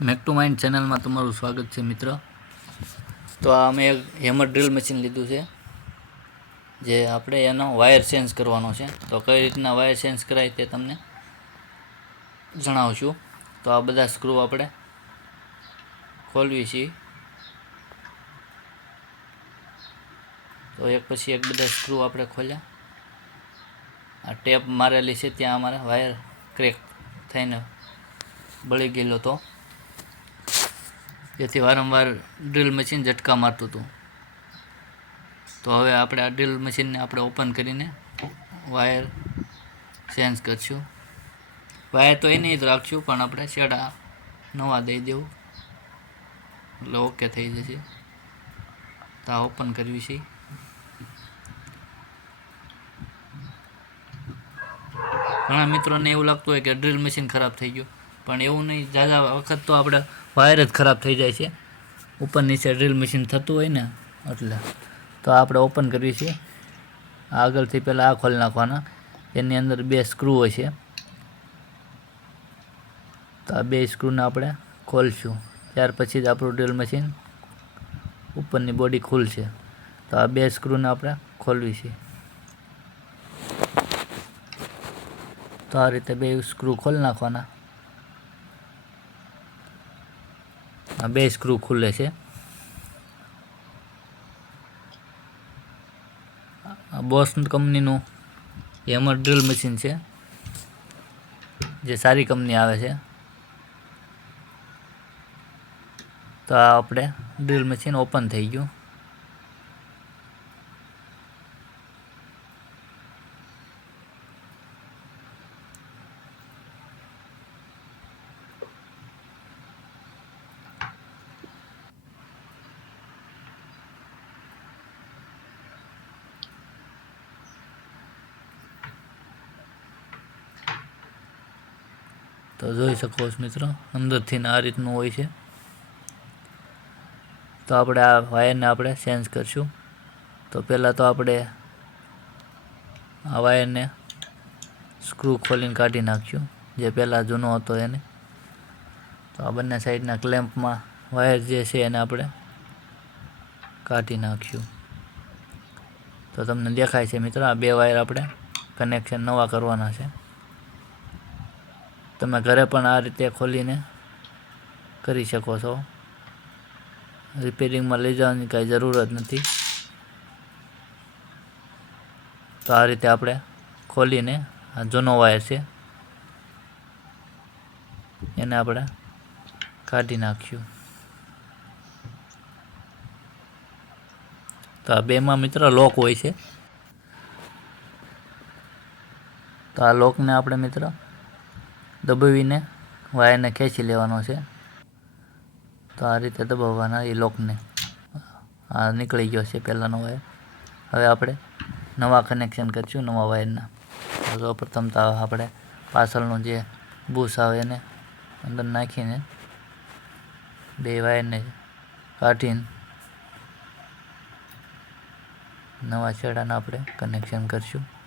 Make to mind ચેનલમાં તમારું સ્વાગત છે, મિત્ર. તો આ અમે એક હેમર ડ્રિલ મશીન લીધું છે, જે આપણે એનો વાયર ચેન્જ કરવાનો છે. તો કઈ રીતના વાયર ચેન્જ કરાય તે તમને જણાવશું. તો આ બધા સ્ક્રૂ આપણે ખોલવી છીએ. તો એક પછી એક બધા સ્ક્રૂ આપણે ખોલ્યા. આ ટેપ મારેલી છે, ત્યાં અમારે વાયર ક્રેક થઈને બળી ગયેલો હતો. જેથી વારંવાર ડ્રિલ મશીન ઝટકા મારતું હતું. તો હવે આપણે આ ડ્રિલ મશીનને આપણે ઓપન કરીને વાયર ચેન્જ કરશું. વાયર તો એને જ રાખશું, પણ આપણે છેડા નવા દઈ દેવું. એટલે ઓકે થઈ જશે. તો આ ઓપન કરવી છે. ઘણા મિત્રોને એવું લાગતું હોય કે ડ્રિલ મશીન ખરાબ થઈ ગયું. પણ એવું નહીં, જાજા વખત તો આપણે વાયર જ ખરાબ થઈ જાય છે. ઉપર નીચે ડ્રિલ મશીન થતું હોય ને, એટલે તો આપણે ઓપન કરવી છે આગળથી પહેલાં આ ખોલી નાખવાના. એની અંદર બે સ્ક્રૂ હોય છે. તો આ બે સ્ક્રૂને આપણે ખોલશું. ત્યાર પછી જ આપણું ડ્રિલ મશીન ઉપરની બોડી ખુલશે. તો આ બે સ્ક્રૂને આપણે ખોલવી છે. તો આ રીતે બે સ્ક્રૂ ખોલી નાખવાના આ બે સ્ક્રૂ ખુલે છે. આ બોસ કંપનીનું હેમર ડ્રિલ મશીન છે, જે સારી કંપની આવે છે. તો આ આપણે ડ્રિલ મશીન ઓપન થઈ ગયું. તો જોઈ શકો છો મિત્રો, અંદરથી આ રીતનું હોય છે. તો આપણે આ વાયરને આપણે ચેન્જ કરશું. તો પહેલાં તો આપણે આ વાયરને સ્ક્રૂ ખોલીને કાઢી નાખ્યું જે પહેલાં જૂનો હતો એને. તો આ બંને સાઈડના ક્લેમ્પમાં વાયર જે છે એને આપણે કાઢી નાખ્યું તો તમને દેખાય છે મિત્રો, આ બે વાયર આપણે કનેક્શન નવા કરવાના છે. તમે ઘરે પણ આ રીતે ખોલીને કરી શકો છો. રિપેરિંગમાં લઈ જવાની કાંઈ જરૂર જ નથી. તો આ રીતે આપણે ખોલીને આ જૂનો વાયર છે, એને આપણે કાઢી નાખ્યું. તો આ બેમાં મિત્ર લોક હોય છે. તો આ લોકને આપણે મિત્ર દબાવીને વાયરને ખેંચી લેવાનો છે. તો આ રીતે દબાવવાના એ લોકને. આ નીકળી ગયો છે પહેલાંનો વાયર. હવે આપણે નવા કનેક્શન કરીશું નવા વાયરના. તો પ્રથમ તો આપણે પાછળનું જે બુશ આવે એને અંદર નાખીને બે વાયરને કાઢીને નવા છેડાને આપણે કનેક્શન કરીશું.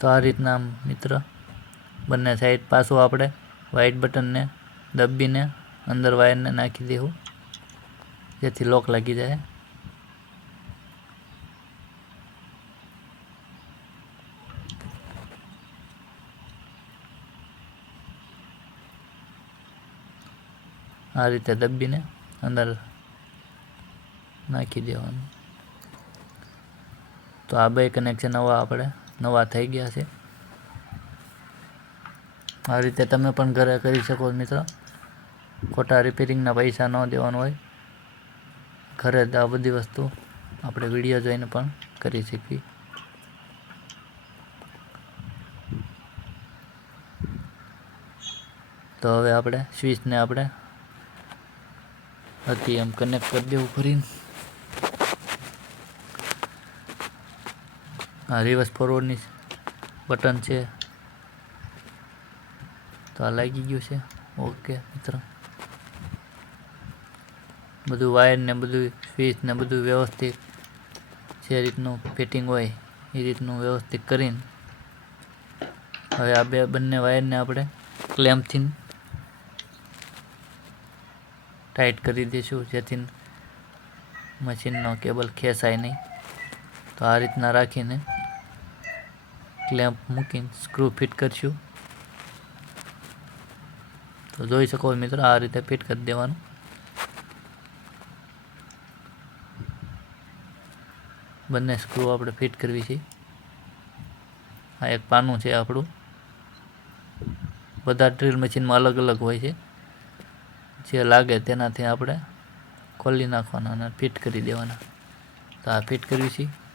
તો આ રીતના મિત્ર, બંને સાઈડ પાછું આપણે વ્હાઇટ બટનને દબીને અંદર વાયરને નાખી દેવું. જેથી લોક લાગી જાય. આ રીતે દબીને અંદર નાખી દેવાનું. તો આ બે કનેક્શન હવે આપણે નવા થઈ ગયા છે. આ રીતે તમે પણ ઘરે કરી શકો મિત્રો. ખોટા રિપેરિંગના પૈસા ન દેવાનું હોય. ઘરે જ આ બધી વસ્તુ આપણે વીડિયો જોઈને પણ કરી શકીએ. તો હવે આપણે સ્વિચને આપણે હતી એમ કનેક્ટ કરી દેવું ફરીને. આ રિવર્સ ફોરવર્ડની બટન છે. તો આ લાગી ગયું છે. ઓકે, મિત્રો. બધું વાયર ને બધું સ્વિચ ને બધું વ્યવસ્થિત જે રીતનું ફિટિંગ હોય એ રીતનું વ્યવસ્થિત કરીને હવે આ બે બંને વાયરને આપણે ક્લેમ્પથી ટાઈટ કરી દઈશું, જેથી મશીનનો કેબલ ખેંચાય નહીં. તો આ રીતના રાખીને ક્લેમ્પ મૂકીને સ્ક્રૂ ફિટ કરશું. તો જોઈ શકો મિત્રો આ રીતે ફિટ કરી દેવાનું. બંને સ્ક્રૂ આપણે ફિટ કરવી છે. આ એક પાનું છે આપણું. બધા ડ્રીલ મશીનમાં અલગ અલગ હોય છે. જે લાગે તેનાથી આપણે ખોલી નાખવાના અને ફિટ કરી દેવાના. તો આ ફિટ કરવી છે.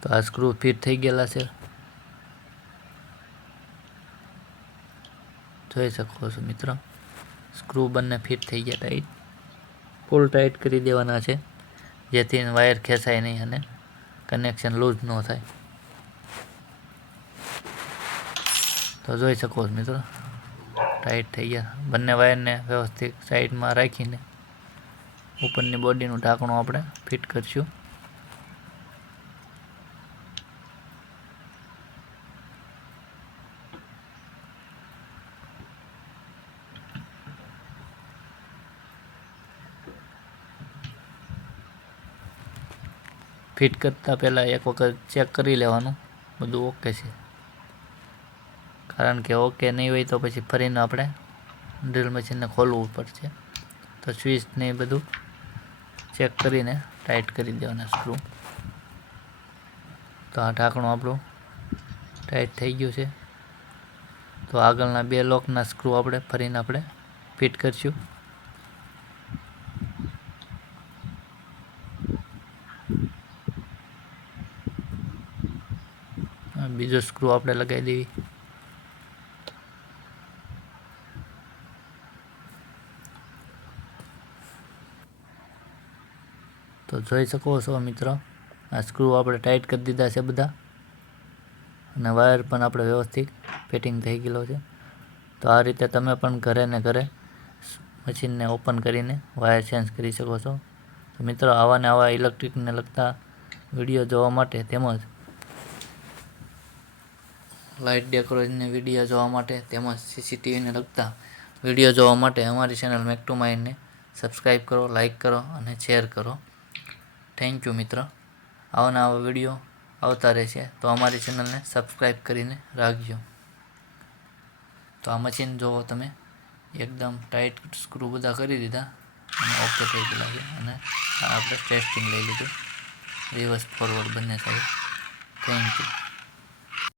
તો આ સ્ક્રૂ ફિટ થઈ ગયેલા છે. જોઈ શકો છો મિત્રો સ્ક્રૂ બંને ફિટ થઈ ગયા ટાઈટ ફૂલ ટાઈટ કરી દેવાના છે, જેથી વાયર ખેંચાય નહીં અને કનેક્શન લૂઝ ન થાય. તો જોઈ શકો છો મિત્રો ટાઈટ થઈ ગયા. બંને વાયરને વ્યવસ્થિત સાઈડમાં રાખીને ઉપરની બોડીનું ઢાંકણું આપણે ફિટ કરીશું. ફિટ કરતાં પહેલાં એક વખત ચેક કરી લેવાનું. બધું ઓકે છે. કારણ કે ઓકે નહીં હોય તો પછી ફરીને આપણે ડ્રિલ મશીનને ખોલવું પડશે. તો સ્વિચ ને એ બધું ચેક કરીને ટાઈટ કરી દેવાના સ્ક્રૂ તો આ ઢાંકણું આપણું ટાઈટ થઈ ગયું છે. તો આગળના બે લોકના સ્ક્રૂ આપણે ફરીને આપણે ફિટ કરીશું. બીજો સ્ક્રૂ આપણે લગાવી દેવી. તો જોઈ શકો છો મિત્રો, આ સ્ક્રૂ આપણે ટાઈટ કરી દીધા છે બધા. અને વાયર પણ આપણે વ્યવસ્થિત ફિટિંગ થઈ ગયેલો છે. તો આ રીતે તમે પણ ઘરે ને ઘરે મશીનને ઓપન કરીને વાયર ચેન્જ કરી શકો છો. તો મિત્રો, આવા ને આવા ઇલેક્ટ્રિકને લગતા વીડિયો જોવા માટે તેમજ લાઇટ ડેકોરેશનની વીડિયો જોવા માટે તેમજ સીસીટીવીને લગતા વીડિયો જોવા માટે અમારી ચેનલ મેક ટુ માઇન્ડને સબસ્ક્રાઈબ કરો લાઇક કરો અને શેર કરો. થેન્ક યુ મિત્ર. આવા વીડિયો આવતા રહેશે તો અમારી ચેનલને સબસ્ક્રાઈબ કરીને રાખજો. તો આ મશીન જોવો તમે. એકદમ ટાઈટ સ્ક્રૂ બધા કરી દીધા. અને ઓકે થઈ ગયેલા છે. અને આપણે ટેસ્ટિંગ લઈ લીધું. રિવર્સ ફોરવર્ડ બંને સાઈડ થેન્ક યુ